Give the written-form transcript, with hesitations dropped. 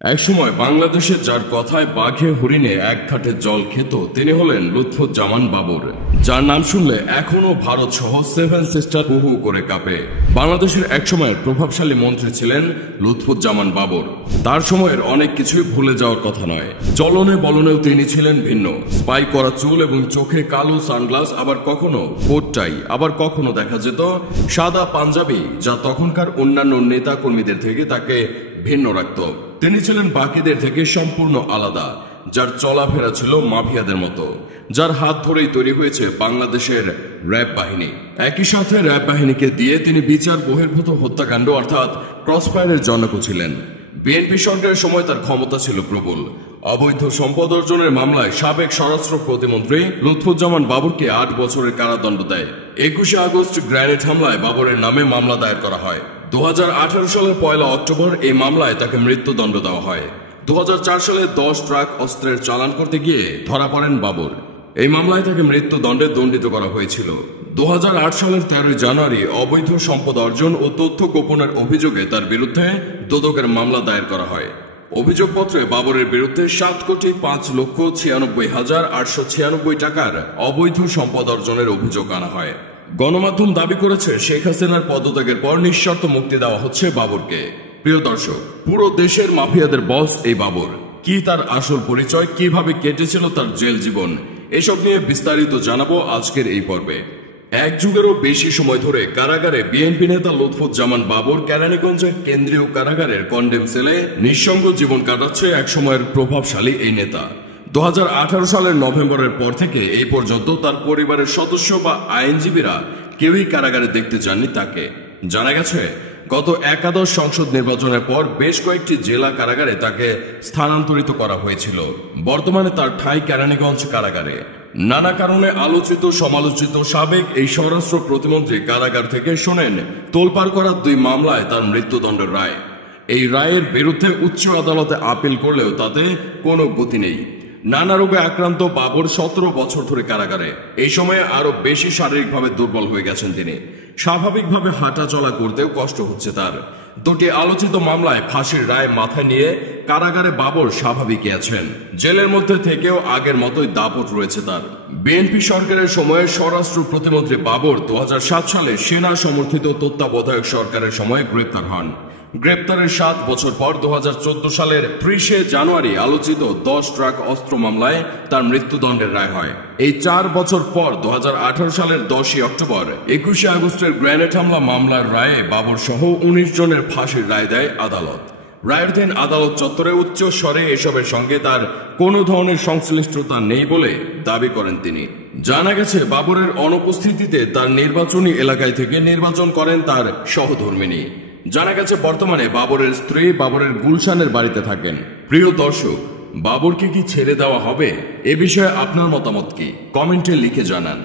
একসময় বাংলাদেশে যার কথায় বাঘে হরিণে এক ঘাটে জল খেত তিনি হলেন লুৎফুজ্জামান বাবর, যার নাম শুনলে এখনো ভারত সহ সেভেন সিস্টার হু হু করে কাঁপে। বাংলাদেশের একসময়ের প্রভাবশালী মন্ত্রী ছিলেন লুৎফুজ্জামান বাবর। তার সময়ের অনেক কিছুই ভুলে যাওয়ার কথা নয়। চলনে বলনেও তিনি ছিলেন ভিন্ন। স্পাই করা চুল এবং চোখে কালো সানগ্লাস, আবার কখনো কোট টাই, আবার কখনো দেখা যেত সাদা পাঞ্জাবি, যা তখনকার অন্যান্য নেতা কর্মীদের থেকে তাকে ভিন্ন রাখত। তিনি ছিলেন বাকিদের থেকে সম্পূর্ণ আলাদা, যার চলাফেরা ছিল মাফিয়াদের মতো, যার হাত ধরেই তৈরি হয়েছে বাংলাদেশের র্যাব বাহিনী। একই সাথে র্যাব বাহিনীকে দিয়ে তিনি বিচার বহির্ভূত হত্যাকাণ্ড অর্থাৎ ক্রসফায়ারের জনক ছিলেন। বিএনপি সরকারের সময় তার ক্ষমতা ছিল প্রবল। অবৈধ সম্পদ অর্জনের মামলায় সাবেক স্বরাষ্ট্র প্রতিমন্ত্রী লুৎফুজ্জামান বাবরকে 8 বছরের কারাদণ্ড দেয়। 21শে আগস্ট গ্রেনেড হামলায় বাবরের নামে মামলা দায়ের করা হয়। 2018 সালের 1 অক্টোবর এই মামলায় তাকে মৃত্যুদণ্ড দেওয়া হয়। 2004 সালে 10 ট্রাক অস্ত্রের চালান করতে গিয়ে ধরা পড়েন বাবর। এই মামলায় তাকে মৃত্যুদণ্ডে দণ্ডিত করা হয়েছিল। 2008 সালের 13 জানুয়ারি অবৈধ সম্পদ অর্জন ও তথ্য গোপনের অভিযোগে তার বিরুদ্ধে দুদকের মামলা দায়ের করা হয়। অভিযোগপত্রে বাবরের বিরুদ্ধে 7,95,896 টাকার অবৈধ সম্পদ অর্জনের অভিযোগ আনা হয়। গণমাধ্যম দাবি করেছে শেখ হাসিনার পদত্যাগের পর নিঃশর্ত মুক্তি দেওয়া হচ্ছে বাবরকে। প্রিয় দর্শক, পুরো দেশের মাফিয়াদের বস এই বাবর। কি তার আসল পরিচয়, কিভাবে কেটেছিল তার জেল জীবন, এসব নিয়ে বিস্তারিত জানাবো আজকের এই পর্বে। এক যুগেরও বেশি সময় ধরে কারাগারে বিএনপি নেতা লুৎফুজ্জামান বাবর কেরানীগঞ্জের কেন্দ্রীয় কারাগারের কন্ডেম সেলে নিঃসঙ্গ জীবন কাটাচ্ছে এক সময়ের প্রভাবশালী এই নেতা। 2018 সালের নভেম্বরের পর থেকে এই পর্যন্ত তার পরিবারের সদস্য বা আইনজীবীরা কেউই কারাগারে দেখতে যাননি তাকে। জানা গেছে গত একাদশ সংসদ নির্বাচনের পর বেশ কয়েকটি জেলা কারাগারে তাকে স্থানান্তরিত করা হয়েছিল। বর্তমানে তার ঠাঁই কেরানীগঞ্জ কারাগারে। নানা কারণে আলোচিত সমালোচিত সাবেক এই স্বরাষ্ট্র প্রতিমন্ত্রী কারাগার থেকে শোনেন তোলপাড় করা 2 মামলায় তার মৃত্যুদণ্ডের রায়। এই রায়ের বিরুদ্ধে উচ্চ আদালতে আপিল করলেও তাতে কোনো গতি নেই। নানা রোগে আক্রান্ত বাবর 17 বছর ধরে কারাগারে। এই সময়ে আরো বেশি শারীরিকভাবে দুর্বল হয়ে গেছেন তিনি। স্বাভাবিকভাবে হাঁটা চলা করতেও কষ্ট হচ্ছে তার। 2টি আলোচিত মামলায় ফাঁসির রায় মাথায় নিয়ে কারাগারে বাবর স্বাভাবিকই আছেন। জেলের মধ্যে থেকেও আগের মতোই দাপট রয়েছে তার। বিএনপি সরকারের সময়ে স্বরাষ্ট্র প্রতিমন্ত্রী বাবর 2007 সালে সেনা সমর্থিত তত্ত্বাবধায়ক সরকারের সময় গ্রেপ্তার হন। গ্রেপ্তারের 7 বছর পর 2014 সালের 30শে জানুয়ারি আলোচিত 10 ট্রাক অস্ত্র মামলায় তার মৃত্যুদণ্ডের রায় হয়। এই 4 বছর পর 2018 সালের 10ই অক্টোবর 21শে আগস্টের গ্রেনেড হামলা মামলার রায়ে বাবর সহ 19 জনের ফাঁসির রায় দেয় আদালত। রায়ের দিন আদালত চত্বরে উচ্চ স্বরে এসবের সঙ্গে তার কোনো ধরনের সংশ্লিষ্টতা নেই বলে দাবি করেন তিনি। জানা গেছে বাবরের অনুপস্থিতিতে তার নির্বাচনী এলাকায় থেকে নির্বাচন করেন তার সহধর্মিণী। জানা গেছে বর্তমানে বাবরের স্ত্রী বাবরের গুলশানের বাড়িতে থাকেন। প্রিয় দর্শক, বাবরকে কি ছেড়ে দেওয়া হবে? এ বিষয়ে আপনার মতামত কি? কমেন্টে লিখে জানান।